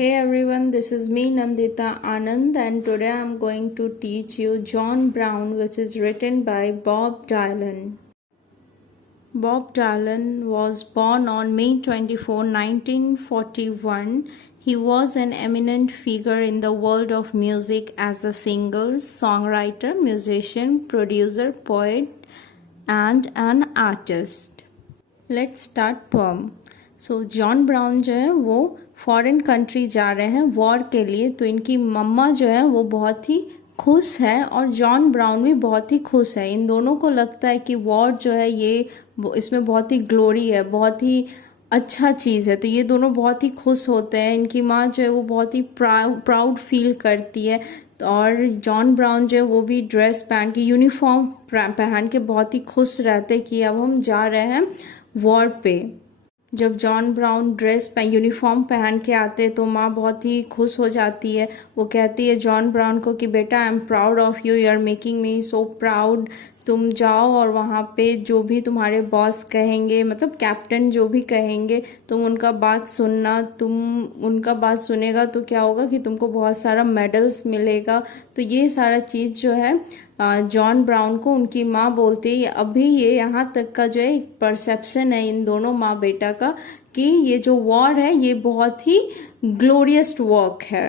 Hey everyone, this is me Nandita Anand and today I am going to teach you John Brown, which is written by Bob Dylan. Bob Dylan was born on May 24, 1941. He was an eminent figure in the world of music as a singer, songwriter, musician, producer, poet and an artist. Let's start poem. So John Brown जो है वो foreign country जा रहे हैं war के लिए, तो इनकी मम्मा जो है वो बहुत ही खुश है और जॉन ब्राउन भी बहुत ही खुश है। इन दोनों को लगता है कि वॉर जो है ये इसमें बहुत ही ग्लोरी है, बहुत ही अच्छा चीज़ है, तो ये दोनों बहुत ही खुश होते हैं। इनकी माँ जो है वो बहुत ही प्राउड फील करती है और जॉन ब्राउन जो है वो भी ड्रेस पहन के, यूनिफॉर्म पहन के बहुत ही खुश रहते कि अब हम जा रहे हैं वॉर पे। जब जॉन ब्राउन यूनिफॉर्म पहन के आते तो माँ बहुत ही खुश हो जाती है। वो कहती है जॉन ब्राउन को कि बेटा I am proud of you, you are making me so proud. तुम जाओ और वहाँ पे जो भी तुम्हारे बॉस कहेंगे, मतलब कैप्टन जो भी कहेंगे, तुम उनका बात सुनना। तुम उनका बात सुनेगा तो क्या होगा कि तुमको बहुत सारा मेडल्स मिलेगा। तो ये सारा चीज़ जो है जॉन ब्राउन को उनकी माँ बोलती है। अभी ये यहाँ तक का जो है एक परसेप्शन है इन दोनों माँ बेटा का कि ये जो वॉर है ये बहुत ही ग्लोरियस वर्क है।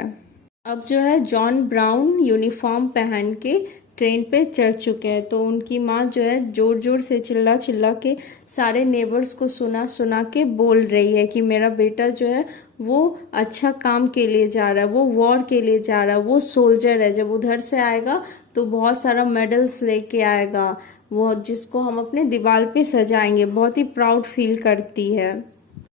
अब जो है जॉन ब्राउन यूनिफॉर्म पहन के ट्रेन पे चढ़ चुके हैं, तो उनकी माँ जो है जोर जोर से चिल्ला चिल्ला के सारे नेबर्स को सुना के बोल रही है कि मेरा बेटा जो है वो अच्छा काम के लिए जा रहा है, वो वॉर के लिए जा रहा है, वो सोल्जर है। जब उधर से आएगा तो बहुत सारा मेडल्स लेके आएगा, वो जिसको हम अपने दीवार पे सजाएंगे। बहुत ही प्राउड फील करती है।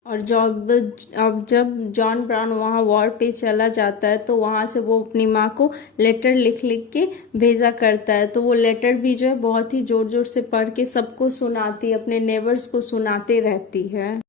और जब जॉन ब्राउन वहाँ वॉर पे चला जाता है तो वहाँ से वो अपनी माँ को लेटर लिख के भेजा करता है। तो वो लेटर भी जो है बहुत ही जोर जोर से पढ़ के सबको सुनाती है, अपने नेबर्स को सुनाते रहती है।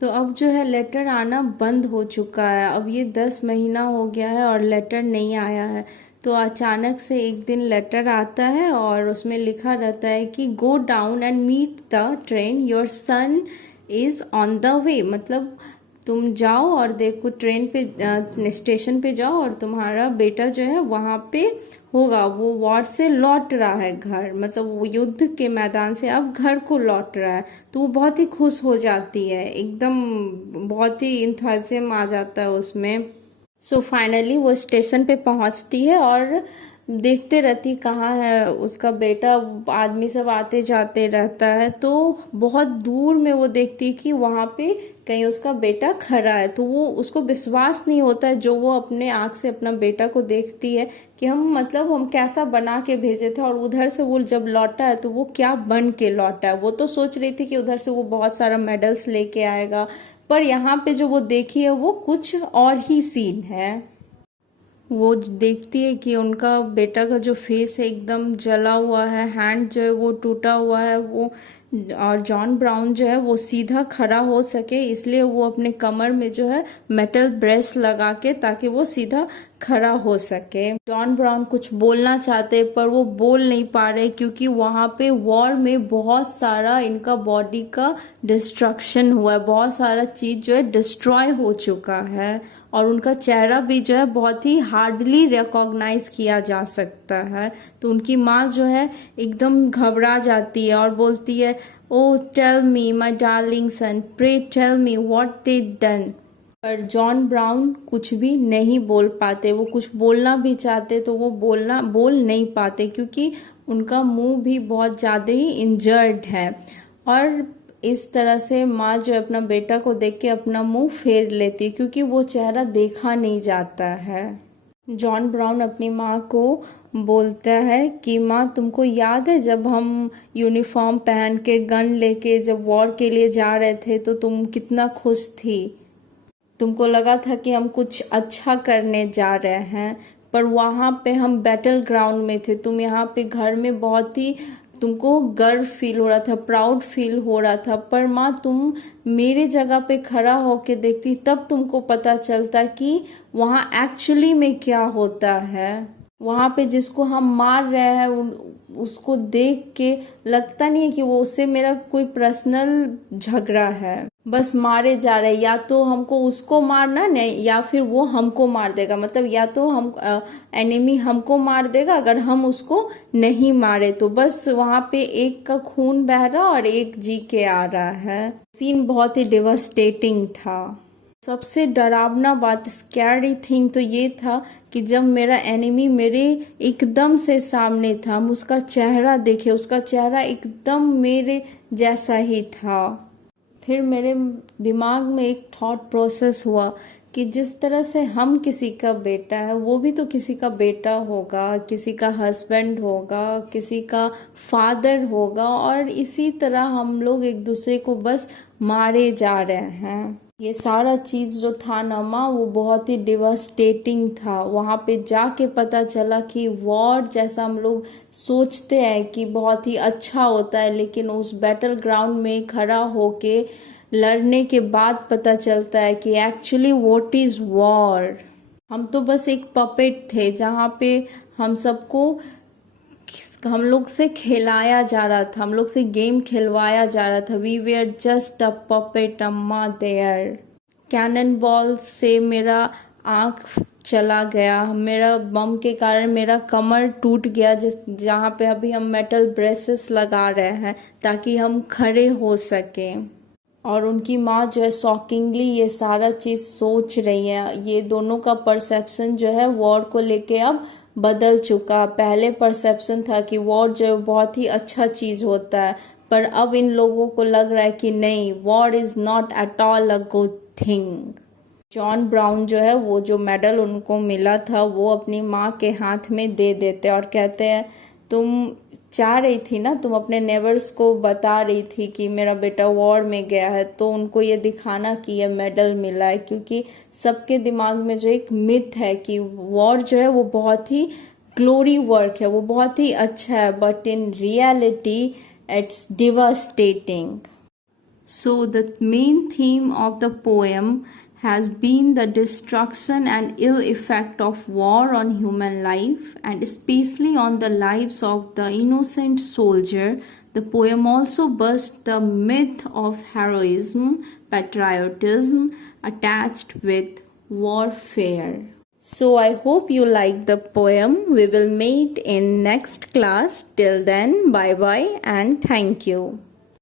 तो अब जो है लेटर आना बंद हो चुका है। अब ये 10 महीना हो गया है और लेटर नहीं आया है। तो अचानक से एक दिन लेटर आता है और उसमें लिखा रहता है कि go down and meet the train, your son is on the way. मतलब तुम जाओ और देखो ट्रेन पे स्टेशन पे जाओ और तुम्हारा बेटा जो है वहाँ पे होगा। वो वॉर से लौट रहा है घर, मतलब वो युद्ध के मैदान से अब घर को लौट रहा है। तो वो बहुत ही खुश हो जाती है, एकदम बहुत ही इंथुजियाज्म आ जाता है उसमें। सो फाइनली वो स्टेशन पे पहुँचती है और देखते रहती कहाँ है उसका बेटा। आदमी सब आते जाते रहता है, तो बहुत दूर में वो देखती है कि वहाँ पे कहीं उसका बेटा खड़ा है। तो वो उसको विश्वास नहीं होता है जो वो अपने आँख से अपना बेटा को देखती है कि हम कैसा बना के भेजे थे और उधर से वो जब लौटा है तो वो क्या बन के लौटा है। वो तो सोच रही थी कि उधर से वो बहुत सारा मेडल्स लेके आएगा, पर यहाँ पे जो वो देखी है वो कुछ और ही सीन है। वो देखती है कि उनका बेटा का जो फेस है एकदम जला हुआ है, हैंड जो है वो टूटा हुआ है। वो और जॉन ब्राउन जो है वो सीधा खड़ा हो सके इसलिए वो अपने कमर में जो है मेटल ब्रेस लगा के, ताकि वो सीधा खड़ा हो सके। जॉन ब्राउन कुछ बोलना चाहते पर वो बोल नहीं पा रहे क्योंकि वहाँ पे वॉर में बहुत सारा इनका बॉडी का डिस्ट्रक्शन हुआ है, बहुत सारा चीज जो है डिस्ट्रॉय हो चुका है और उनका चेहरा भी जो है बहुत ही हार्डली रिकॉग्नाइज किया जा सकता है। तो उनकी माँ जो है एकदम घबरा जाती है और बोलती है O tell me my darling son, pray tell me what they done. पर जॉन ब्राउन कुछ भी नहीं बोल पाते। वो कुछ बोलना भी चाहते तो वो बोल नहीं पाते क्योंकि उनका मुंह भी बहुत ज़्यादा ही इंजर्ड है। और इस तरह से माँ जो अपना बेटा को देख के अपना मुंह फेर लेती है क्योंकि वो चेहरा देखा नहीं जाता है। जॉन ब्राउन अपनी माँ को बोलता है कि माँ तुमको याद है जब हम यूनिफॉर्म पहन के गन लेके जब वॉर के लिए जा रहे थे तो तुम कितना खुश थी। तुमको लगा था कि हम कुछ अच्छा करने जा रहे हैं, पर वहाँ पे हम बैटल ग्राउंड में थे। तुम यहाँ पे घर में बहुत ही तुमको गर्व फील हो रहा था, प्राउड फील हो रहा था, पर माँ तुम मेरे जगह पे खड़ा होके देखती तब तुमको पता चलता कि वहाँ एक्चुअली में क्या होता है। वहाँ पे जिसको हम मार रहे हैं उसको देख के लगता नहीं है कि वो उससे मेरा कोई पर्सनल झगड़ा है, बस मारे जा रहे, या तो हमको उसको मारना नहीं या फिर वो हमको मार देगा, मतलब या तो हम एनिमी हमको मार देगा अगर हम उसको नहीं मारे तो। बस वहां पे एक का खून बह रहा और एक जी के आ रहा है। सीन बहुत ही डिवास्टेटिंग था। सबसे डरावना बात, स्कैरी थिंग तो ये था कि जब मेरा एनिमी मेरे एकदम से सामने था, हम उसका चेहरा देखे, उसका चेहरा एकदम मेरे जैसा ही था। फिर मेरे दिमाग में एक थॉट प्रोसेस हुआ कि जिस तरह से हम किसी का बेटा है, वो भी तो किसी का बेटा होगा, किसी का हस्बैंड होगा, किसी का फादर होगा, और इसी तरह हम लोग एक दूसरे को बस मारे जा रहे हैं। ये सारा चीज जो था ना माँ, वो बहुत ही डिवास्टेटिंग था। वहां पे जाके पता चला कि वॉर जैसा हम लोग सोचते हैं कि बहुत ही अच्छा होता है, लेकिन उस बैटल ग्राउंड में खड़ा होके लड़ने के बाद पता चलता है कि एक्चुअली व्हाट इज वॉर। हम तो बस एक पपेट थे जहाँ पे हम सबको हम लोग से खिलाया जा रहा था, हम लोग से गेम खिलवाया जा रहा था। We were just a puppet अम्मा देयर। कैनन बॉल से मेरा आँख चला गया, मेरा बम के कारण मेरा कमर टूट गया, जहाँ पे अभी हम मेटल ब्रेसेस लगा रहे हैं ताकि हम खड़े हो सकें। और उनकी माँ जो है शॉकिंगली ये सारा चीज सोच रही है। ये दोनों का परसेप्शन जो है वॉर को लेके अब बदल चुका। पहले परसेप्शन था कि वॉर जो है बहुत ही अच्छा चीज होता है, पर अब इन लोगों को लग रहा है कि नहीं, war is not at all a good thing. John brown जो है, वो जो मेडल उनको मिला था वो अपनी माँ के हाथ में दे देते और कहते हैं तुम चाह रही थी ना, तुम अपने नेबर्स को बता रही थी कि मेरा बेटा वॉर में गया है, तो उनको ये दिखाना कि ये मेडल मिला है। क्योंकि सबके दिमाग में जो एक मिथ है कि वॉर जो है वो बहुत ही ग्लोरी वर्क है, वो बहुत ही अच्छा है, but in reality it's devastating. So the main theme of the poem has been the destruction and ill effect of war on human life, and especially on the lives of the innocent soldier. The poem also busts the myth of heroism, patriotism attached with warfare. So I hope you like the poem. We will meet in next class. Till then, bye bye and thank you.